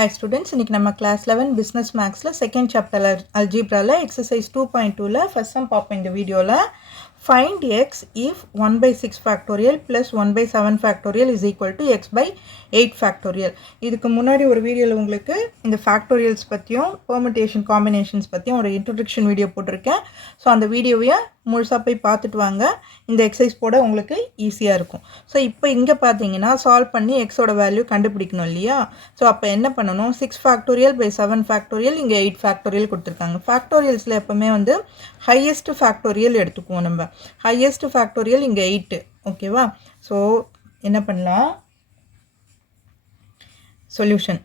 Hi students, இன்னைக்கு நம்ம class 11 business mathsல second chapter algebraல exercise 2.2ல first sum பார்ப்போம் இந்த வீடியோல. Find x if 1 by 6 factorial plus 1 by 7 factorial is equal to x by 8 factorial. இதுக்கு முன்னாடி ஒரு வீடியோல உங்களுக்கு இந்த factorials பத்தியும் permutation combinations பத்தியும் ஒரு introduction வீடியோ போட்டிருக்கேன். ஸோ அந்த வீடியோவை முழுசாக போய் பார்த்துட்டு வாங்க. இந்த எக்ஸசைஸ் போட உங்களுக்கு ஈஸியாக இருக்கும். ஸோ இப்போ இங்கே பார்த்தீங்கன்னா சால்வ் பண்ணி எக்ஸோட வேல்யூ கண்டுபிடிக்கணும் இல்லையா? ஸோ அப்போ என்ன பண்ணணும், 6 ஃபேக்டோரியல் பை 7 ஃபேக்டோரியல், இங்கே 8 ஃபேக்டோரியல் கொடுத்துருக்காங்க. ஃபேக்டோரியல்ஸில் எப்போவுமே வந்து ஹையஸ்ட் ஃபேக்டோரியல் எடுத்துக்குவோம் நம்ம. ஹையஸ்ட் ஃபேக்டோரியல் இங்கே 8, ஓகேவா? ஸோ என்ன பண்ணலாம், சொல்யூஷன்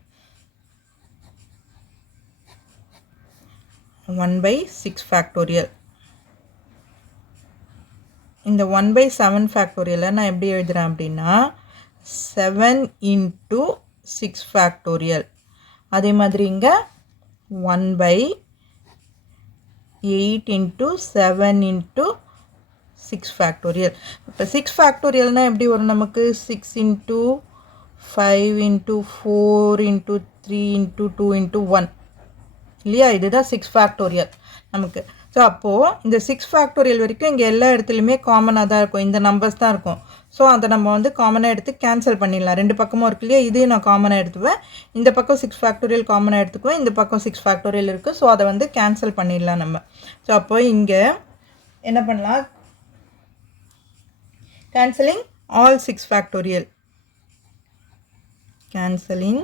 1 by 6 ஃபேக்டோரியல். இந்த 1 by 7 ஃபேக்டோரியலை நான் எப்படி எழுதுறேன் அப்படின்னா 7 into 6 ஃபேக்டோரியல். அதே மாதிரி இங்கே 1 by 8 into 7 into 6 ஃபேக்டோரியல். இப்போ 6 ஃபேக்டோரியல்னால் எப்படி வரும் நமக்கு, 6 into 5 into 4 into 3 into 2 into 1 இல்லையா? இதுதான் 6 ஃபேக்டோரியல் நமக்கு. ஸோ அப்போது இந்த 6 ஃபேக்டோரியல் வரைக்கும் இங்கே எல்லா இடத்துலையுமே காமனாக தான் இருக்கும், இந்த நம்பர்ஸ் தான் இருக்கும். ஸோ அதை நம்ம வந்து காமனாக எடுத்து கேன்சல் பண்ணிடலாம். ரெண்டு பக்கமும் இருக்கு இல்லையா, இதையும் நான் காமனாக எடுத்துவேன். இந்த பக்கம் 6 ஃபேக்டோரியல் காமனாக எடுத்துக்குவேன், இந்த பக்கம் 6 ஃபேக்டோரியல் இருக்குது. ஸோ அதை வந்து கேன்சல் பண்ணிடலாம் நம்ம. ஸோ அப்போ இங்கே என்ன பண்ணலாம், cancelling all 6 factorial, cancelling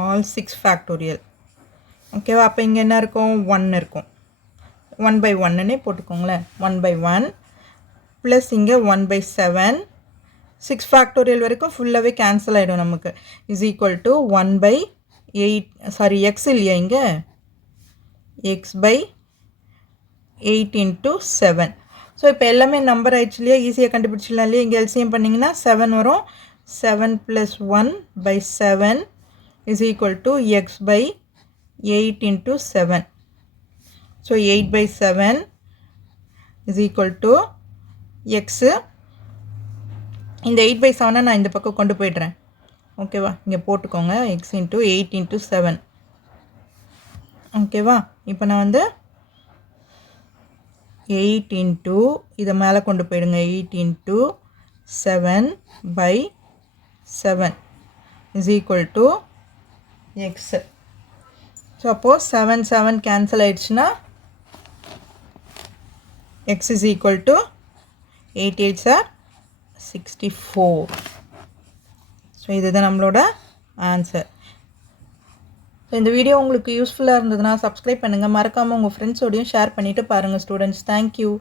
all 6 factorial. ஓகேவா? அப்போ இங்கே என்ன இருக்கும், 1 இருக்கும். 1 by 1ன்னே போட்டுக்கோங்களேன். 1 by 1 ப்ளஸ் இங்கே 1 by 7, 6 ஃபேக்டோரியல் வரைக்கும் ஃபுல்லாகவே கேன்சல் ஆகிடும் நமக்கு. Is equal to 1 by 8, sorry X இல்லையா இங்கே, எக்ஸ் by 8 into 7. ஸோ இப்போ எல்லாமே நம்பர் ஆயிடுச்சு இல்லையா, ஈஸியாக கண்டுபிடிச்சிடலாம் இல்லையா? இங்கே எல்சிஎம் பண்ணிங்கன்னா 7 வரும். 7 + 1 by 7 is equal to x by 8 into 7. So 8 by 7 is equal to x. இந்த 8 by 7 நான் இந்த பக்கம் கொண்டு போய்ட்றேன், ஓகேவா? இங்கே போட்டுக்கோங்க, x into 8 into 7, ஓகேவா? இப்போ நான் வந்து 8 into இதை மேலே கொண்டு போயிடுங்க, 8 into 7 by 7 is equal to x. So அப்போது 7 7 கேன்சல் ஆயிடுச்சுன்னா x is equal to 8 8s are 64. So இதுதான் நம்மளோட ஆன்சர். ஸோ இந்த வீடியோ உங்களுக்கு யூஸ்ஃபுல்லாக இருந்ததுன்னா சப்ஸ்கிரைப் பண்ணுங்கள், மறக்காமல் உங்கள் ஃப்ரெண்ட்ஸோடையும் ஷேர் பண்ணிவிட்டு பாருங்கள் ஸ்டூடெண்ட்ஸ். தேங்க்யூ.